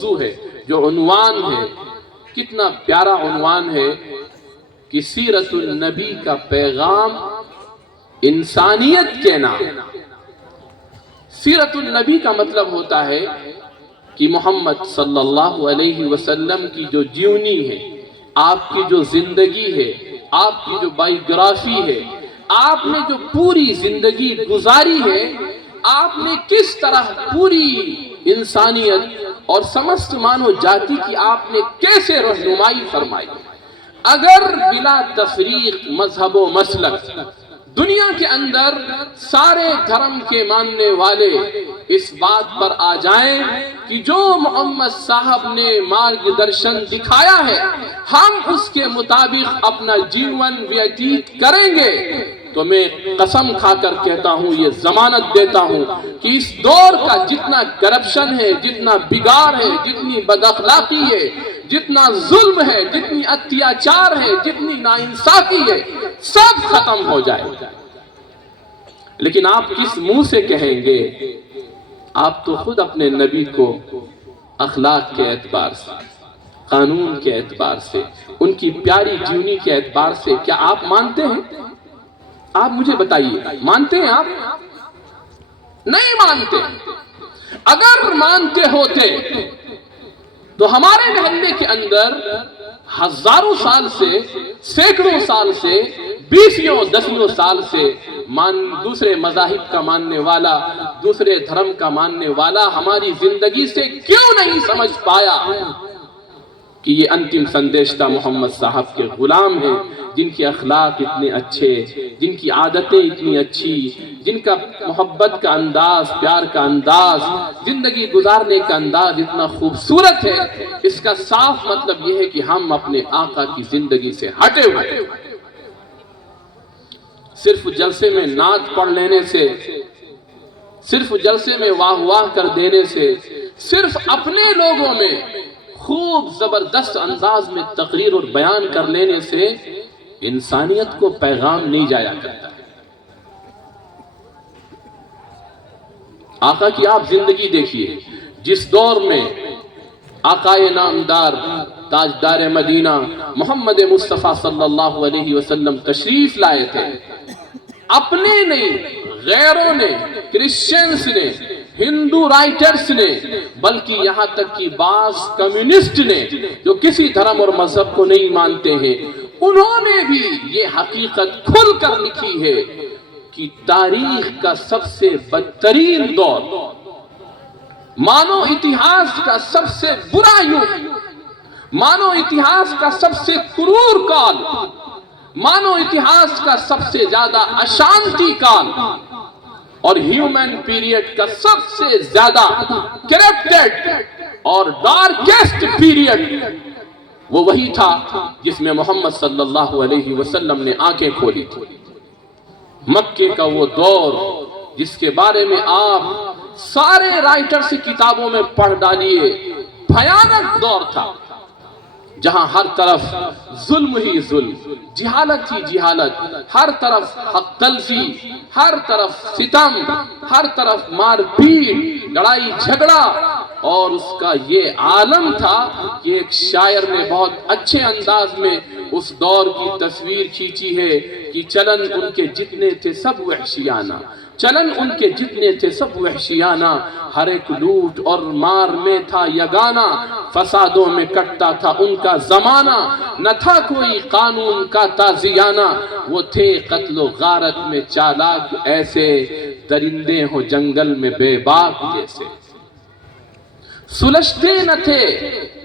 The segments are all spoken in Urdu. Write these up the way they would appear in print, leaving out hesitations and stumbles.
موضوع ہے، جو عنوان ہے، کتنا پیارا عنوان ہے کہ سیرت النبی کا پیغام انسانیت کے نام۔ سیرت النبی کا مطلب ہوتا ہے کہ محمد صلی اللہ علیہ وسلم کی جو جیونی ہے، آپ کی جو زندگی ہے، آپ کی جو بائیوگرافی ہے، آپ نے جو پوری زندگی گزاری ہے، آپ نے کس طرح پوری انسانیت اور سمست مانو جاتی کی آپ نے کیسے رہنمائی فرمائی۔ اگر بلا تفریق مذہب و مسلک دنیا کے اندر سارے دھرم کے ماننے والے اس بات پر آ جائیں کہ جو محمد صاحب نے مارگ درشن دکھایا ہے ہم اس کے مطابق اپنا جیون ویتیت کریں گے، تو میں قسم کھا کر کہتا ہوں، یہ ضمانت دیتا ہوں کہ اس دور کا جتنا کرپشن ہے، جتنا بگاڑ ہے، جتنی بد اخلاقی ہے، جتنا ظلم ہے، جتنی اتیاچار ہے، جتنی ناانصافی ہے، سب ختم ہو جائے گا۔ لیکن آپ کس منہ سے کہیں گے؟ آپ تو خود اپنے نبی کو اخلاق کے اعتبار سے، قانون کے اعتبار سے، ان کی پیاری جیونی کے اعتبار سے کیا آپ مانتے ہیں؟ آپ مجھے بتائیے، مانتے ہیں آپ؟ نہیں مانتے۔ اگر مانتے ہوتے تو ہمارے محلے کے اندر ہزاروں سال سے، سینکڑوں سال سے، بیسیوں دسیوں سال سے دوسرے مذاہب کا ماننے والا، دوسرے دھرم کا ماننے والا ہماری زندگی سے کیوں نہیں سمجھ پایا کہ یہ انتم سندیشتہ محمد صاحب کے غلام ہیں، جن کے اخلاق اتنے اچھے، جن کی عادتیں اتنی اچھی، جن کا محبت کا انداز، پیار کا انداز، زندگی گزارنے کا انداز اتنا خوبصورت ہے۔ اس کا صاف مطلب یہ ہے کہ ہم اپنے آقا کی زندگی سے ہٹے ہوئے۔ صرف جلسے میں نعت پڑھ لینے سے، صرف جلسے میں واہ واہ کر دینے سے، صرف اپنے لوگوں میں خوب زبردست انداز میں تقریر اور بیان کر لینے سے انسانیت کو پیغام نہیں جایا کرتا۔ آقا کی آپ زندگی دیکھیے، جس دور میں آقائے نامدار تاجدار مدینہ محمد مصطفیٰ صلی اللہ علیہ وسلم تشریف لائے تھے، اپنے نہیں، غیروں نے، کرسچنز نے، ہندو رائٹرز نے، بلکہ یہاں تک کہ بعض کمیونسٹ نے جو کسی دھرم اور مذہب کو نہیں مانتے ہیں، انہوں نے بھی یہ حقیقت کھل کر لکھی ہے کہ تاریخ کا سب سے بدترین دور، مانو اتہاس کا سب سے برا یوگ، مانو اتہاس کا سب سے کرور کال، مانو اتہاس کا سب سے زیادہ اشانتی کال اور ہیومن پیریڈ کا سب سے زیادہ کرپٹڈ اور ڈارکسٹ پیریڈ وہ وہی تھا جس میں محمد صلی اللہ علیہ وسلم نے آنکھیں کھولی تھی۔ مکے کا وہ دور جس کے بارے میں آپ سارے رائٹرز کی کتابوں میں پڑھ ڈالیے، بھیانک دور تھا، جہاں ہر طرف ظلم ہی ظلم، جہالت ہی جہالت، ہر طرف حق تلفی، ہر طرف ستم، ہر طرف مار پیٹ، لڑائی جھگڑا، اور اس کا یہ عالم تھا کہ ایک شاعر نے بہت اچھے انداز میں اس دور کی تصویر کھینچی ہے کہ چلن ان کے جتنے تھے سب وحشیانہ، چلن ان کے جتنے تھے سب وحشیانہ، ہر ایک لوٹ اور مار میں تھا یگانہ، فسادوں میں کٹتا تھا ان کا زمانہ، نہ تھا کوئی قانون کا تازیانہ، وہ تھے قتل و غارت میں چالاک ایسے، درندے ہو جنگل میں بے باک جیسے، سلجھتے نہ تھے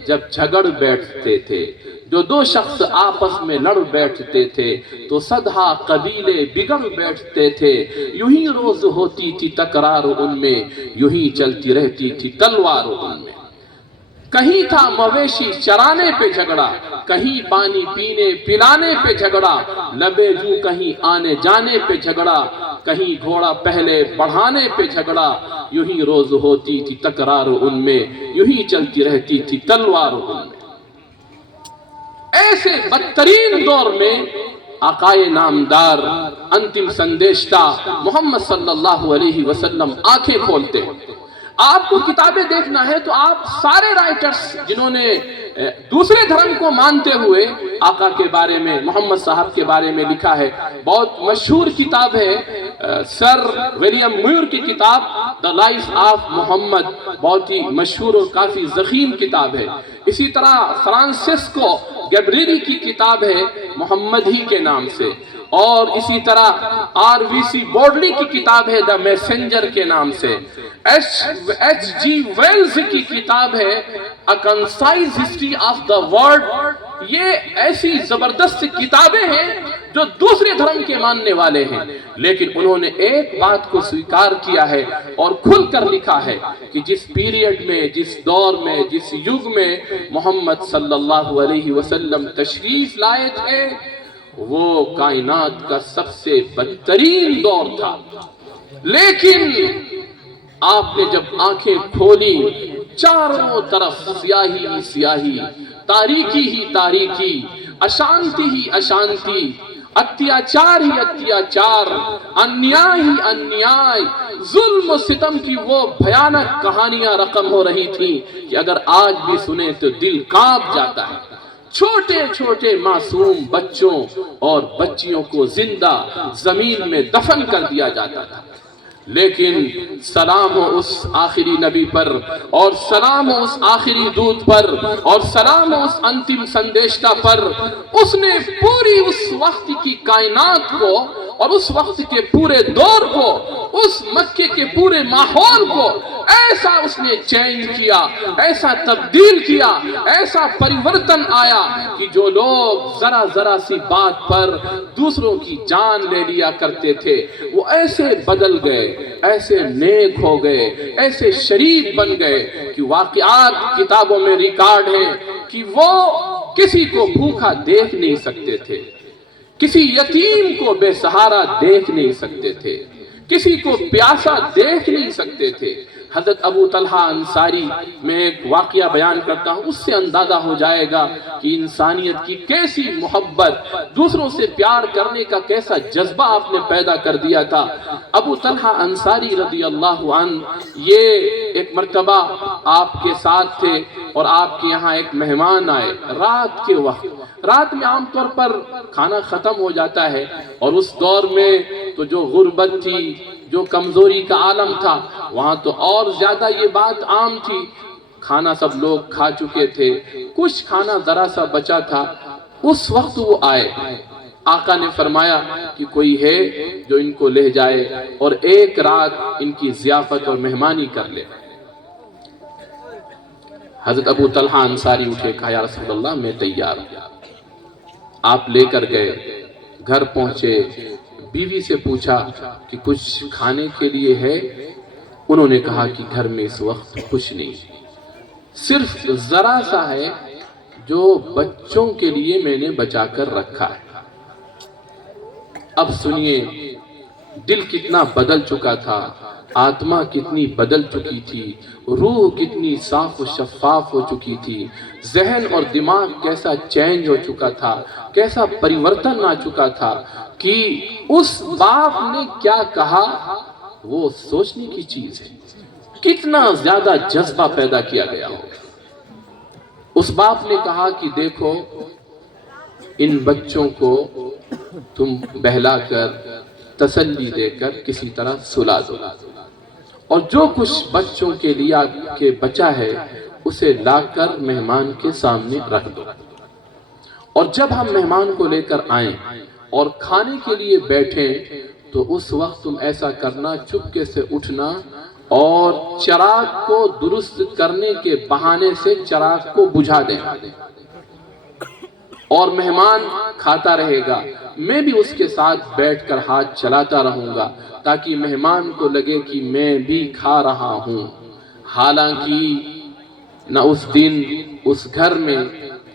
جب جھگڑ بیٹھتے تھے، جو دو شخص آپس میں لڑ بیٹھتے تھے تو صدہا قبیلے بگڑ بیٹھتے تھے، یوں ہی روز ہوتی تھی تکرار ان میں، یوں ہی چلتی رہتی تھی تلوار ان میں۔ کہیں تھا مویشی چرانے پہ جھگڑا، کہیں پانی پینے پلانے پہ جھگڑا، لبے جو کہیں آنے جانے پہ جھگڑا، کہیں گھوڑا پہلے بڑھانے پہ جھگڑا، یوں ہی روز ہوتی تھی تکرار ان میں، یوں ہی چلتی رہتی تھی تلوار ان میں۔ ایسے بدترین دور میں آقائے نامدار انتم سندیشتہ محمد صلی اللہ علیہ وسلم آنکھیں کھولتے، آپ کو کتابیں دیکھنا ہے تو آپ سارے رائٹرز جنہوں نے دوسرے دھرم کو مانتے ہوئے آقا کے بارے میں، محمد صاحب کے بارے میں لکھا ہے. بہت مشہور کتاب ہے سر ولیم میور کی کتاب دا لائف آف محمد، بہت ہی مشہور اور کافی ضخیم کتاب ہے. اسی طرح فرانسسکو گیبریلی کی کتاب ہے محمد ہی کے نام سے، اور اسی طرح RVC بورڈلی کی کتاب ہے دا میسنجر کے نام سے. H.G. ویلز کی کتاب ہے A Concise History of the World. یہ ایسی زبردست کتابیں ہیں جو دوسرے دھرم کے ماننے والے ہیں، لیکن انہوں نے ایک بات کو سویکار کیا ہے اور کھل کر لکھا ہے کہ جس پیریڈ میں، جس دور میں، جس یگ میں محمد صلی اللہ علیہ وسلم تشریف لائے تھے وہ کائنات کا سب سے بدترین دور تھا. لیکن آپ نے جب آنکھیں کھولی چاروں طرف سیاہی ہی سیاہی، تاریکی ہی تاریکی، اشانتی ہی اشانتی، اتیاچار ہی اتیاچار، انیائی ہی انیائی، ظلم و ستم کی وہ بھیانک کہانیاں رقم ہو رہی تھیں کہ اگر آج بھی سنیں تو دل کانپ جاتا ہے. چھوٹے چھوٹے معصوم بچوں اور بچیوں کو زندہ زمین میں دفن کر دیا جاتا تھا. لیکن سلام ہو اس آخری نبی پر، اور سلام ہو اس آخری دودھ پر، اور سلام ہو اس انتم سندیشتہ پر. اس نے پوری اس وقت کی کائنات کو اور اس وقت کے پورے دور کو، اس مکے کے پورے ماحول کو ایسا اس نے چینج کیا، ایسا تبدیل کیا، ایسا پریورتن آیا کہ جو لوگ ذرا ذرا سی بات پر دوسروں کی جان لے لیا کرتے تھے وہ ایسے بدل گئے، ایسے نیک ہو گئے، ایسے شریف بن گئے کہ واقعات کتابوں میں ریکارڈ ہیں کہ وہ کسی کو بھوکا دیکھ نہیں سکتے تھے، کسی یتیم کو بے سہارا دیکھ نہیں سکتے تھے، کسی کو پیاسا دیکھ نہیں سکتے تھے. حضرت ابو طلحہ انصاری میں ایک واقعہ بیان کرتا ہوں، اس سے اندازہ ہو جائے گا کہ انسانیت کی کیسی محبت، دوسروں سے پیار کرنے کا کیسا جذبہ آپ نے پیدا کر دیا تھا. ابو طلحہ انصاری رضی اللہ عنہ یہ ایک مرتبہ آپ کے ساتھ تھے اور آپ کے یہاں ایک مہمان آئے رات کے وقت. رات میں عام طور پر کھانا ختم ہو جاتا ہے، اور اس دور میں تو جو غربت تھی، جو کمزوری کا عالم تھا، وہاں تو اور زیادہ یہ بات عام تھی. کھانا سب لوگ کھا چکے تھے، کچھ کھانا ذرا سا بچا تھا. اس وقت وہ آئے، آقا نے فرمایا کہ کوئی ہے جو ان کو لے جائے اور ایک رات ان کی ضیافت اور مہمانی کر لے. حضرت ابو طلحہ انصاری اٹھے، کہا یا رسول اللہ میں تیار ہوں. آپ لے کر گئے، گھر پہنچے، بیوی سے پوچھا کہ کچھ کھانے کے لیے ہے؟ انہوں نے کہا کہ گھر میں اس وقت کچھ نہیں، صرف ذرا سا ہے جو بچوں کے لیے میں نے بچا کر رکھا ہے. اب سنیے دل کتنا بدل چکا تھا، آتما کتنی بدل چکی تھی، روح کتنی صاف و شفاف ہو چکی تھی، ذہن اور دماغ کیسا چینج ہو چکا تھا، کیسا پریورتن آ چکا تھا کہ اس باپ نے کیا کہا وہ سوچنے کی چیز ہے. کتنا زیادہ جذبہ پیدا کیا گیا ہو. اس باپ نے کہا کہ دیکھو ان بچوں کو تم بہلا کر تسلی دے کر کسی طرح سلا دو، اور جو کچھ بچوں کے لیے کے بچا ہے اسے لا کر مہمان کے سامنے رکھ دو. اور جب ہم مہمان کو لے کر آئیں اور کھانے کے لیے بیٹھیں تو اس وقت تم ایسا کرنا، چپکے سے اٹھنا اور چراغ کو درست کرنے کے بہانے سے چراغ کو بجھا دینا، اور مہمان کھاتا رہے گا، میں بھی اس کے ساتھ بیٹھ کر ہاتھ چلاتا رہوں گا تاکہ مہمان کو لگے کہ میں بھی کھا رہا ہوں. حالانکہ نہ اس دن اس گھر میں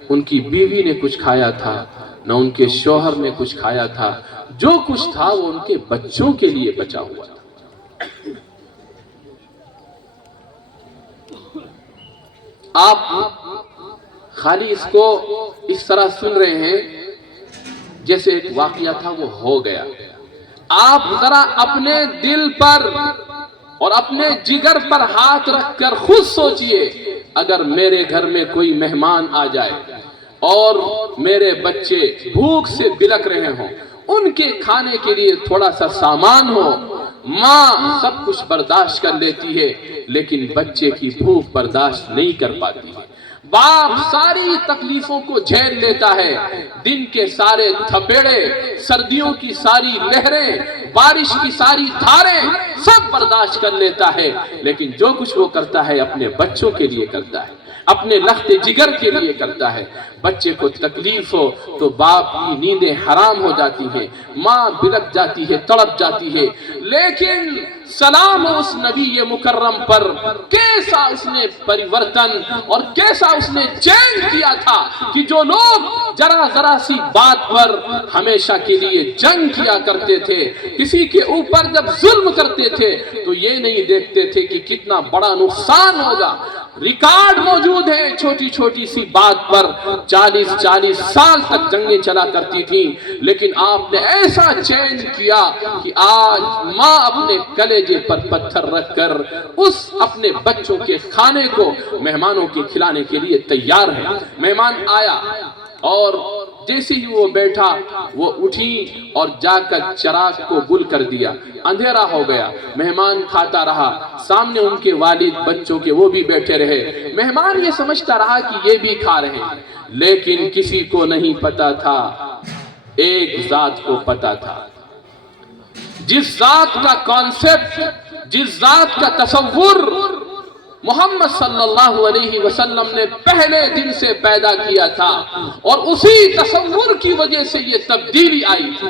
ان کی بیوی نے کچھ کھایا تھا، نہ ان کے شوہر نے کچھ کھایا تھا، جو کچھ تھا وہ ان کے بچوں کے لیے بچا ہوا تھا. آپ خالی اس کو اس طرح سن رہے ہیں جیسے ایک واقعہ تھا وہ ہو گیا. آپ ذرا اپنے دل پر اور اپنے جگر پر ہاتھ رکھ کر خود سوچئے، اگر میرے گھر میں کوئی مہمان آ جائے اور میرے بچے بھوک سے بلک رہے ہوں، ان کے کھانے کے لیے تھوڑا سا سامان ہو، ماں سب کچھ برداشت کر لیتی ہے لیکن بچے کی بھوک برداشت نہیں کر پاتی ہے۔ باپ ساری تکلیفوں کو جھیل لیتا ہے، دن کے سارے تھپیڑے، سردیوں کی ساری لہریں، بارش کی ساری دھاریں سب برداشت کر لیتا ہے، لیکن جو کچھ وہ کرتا ہے اپنے بچوں کے لیے کرتا ہے، اپنے لخت جگر کے لیے کرتا ہے۔ بچے کو تکلیف ہو تو باپ کی نیندیں حرام ہو جاتی ہیں، ماں بلک جاتی ہے، تڑپ جاتی ہے، لیکن سلام اس نبی مکرم پر، کیسا اس نے پریورتن اور کیسا اس نے چینج کیا تھا کہ جو لوگ ذرا سی بات پر ہمیشہ کے لیے جنگ کیا کرتے تھے، کسی کے اوپر جب ظلم کرتے تھے تو یہ نہیں دیکھتے تھے کہ کتنا بڑا نقصان ہوگا۔ ریکارڈ موجود ہے، چھوٹی چھوٹی سی بات پر 40 سال تک جنگیں چلا کرتی تھیں، لیکن آپ نے ایسا چینج کیا کہ آج ماں اپنے کلیجے پر پتھر رکھ کر اس اپنے بچوں کے کھانے کو مہمانوں کے کھلانے کے لیے تیار ہے۔ مہمان آیا اور جیسے ہی وہ بیٹھا، وہ اٹھی اور جا کر چراغ کو گل کر دیا، اندھیرا ہو گیا، مہمان کھاتا رہا، سامنے ان کے والد بچوں کے وہ بھی بیٹھے رہے، مہمان یہ سمجھتا رہا کہ یہ بھی کھا رہے ہیں، لیکن کسی کو نہیں پتا تھا، ایک ذات کو پتا تھا، جس ذات کا کانسیپٹ، جس ذات کا تصور محمد صلی اللہ علیہ وسلم نے پہلے دن سے پیدا کیا تھا، اور اسی تصور کی وجہ سے یہ تبدیلی آئی تھی۔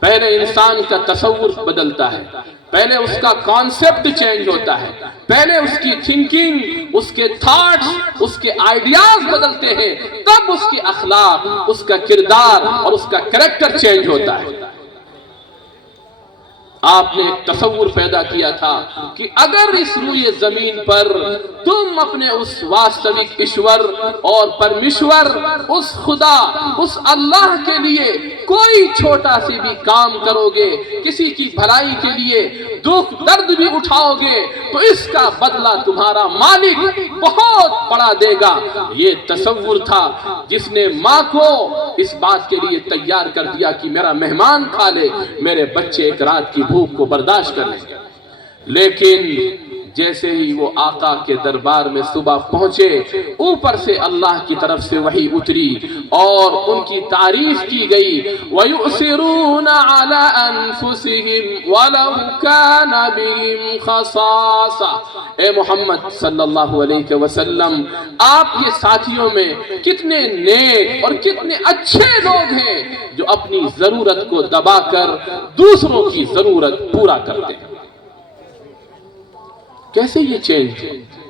پہلے انسان کا تصور بدلتا ہے، پہلے اس کا کانسیپٹ چینج ہوتا ہے، پہلے اس کی تھنکنگ، اس کے تھاٹس، اس کے آئیڈیاز بدلتے ہیں، تب اس کے اخلاق، اس کا کردار اور اس کا کریکٹر چینج ہوتا ہے۔ آپ نے ایک تصور پیدا کیا تھا کہ اگر اس روئے زمین پر تم اپنے اس واستوک ایشور اور پرمیشور، اس خدا، اس اللہ کے لیے کوئی چھوٹا سی بھی کام کرو گے، کسی کی بھلائی کے لیے دکھ درد بھی اٹھاؤ گے، تو اس کا بدلہ تمہارا مالک بہت بڑا دے گا۔ یہ تصور تھا جس نے ماں کو اس بات کے لیے تیار کر دیا کہ میرا مہمان کھا لے، میرے بچے ایک رات کی بھوک کو برداشت کر لیں۔ لیکن جیسے ہی وہ آقا کے دربار میں صبح پہنچے، اوپر سے اللہ کی طرف سے وحی اتری اور ان کی تعریف کی گئی، وَيُؤْثِرُونَ عَلَىٰ أَنفُسِهِمْ وَلَوْ كَانَ بِهِمْ خَصَاصَةٌ۔ اے محمد صلی اللہ علیہ وسلم، آپ کے ساتھیوں میں کتنے نیک اور کتنے اچھے لوگ ہیں جو اپنی ضرورت کو دبا کر دوسروں کی ضرورت پورا کرتے ہیں۔ کیسے یہ چینج،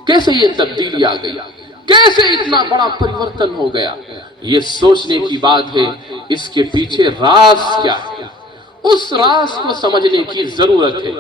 کیسے یہ تبدیلی آ گئی، کیسے اتنا بڑا پریورتن ہو گیا؟ یہ سوچنے کی بات ہے، اس کے پیچھے راز کیا ہے؟ اس راز کو سمجھنے کی ضرورت ہے۔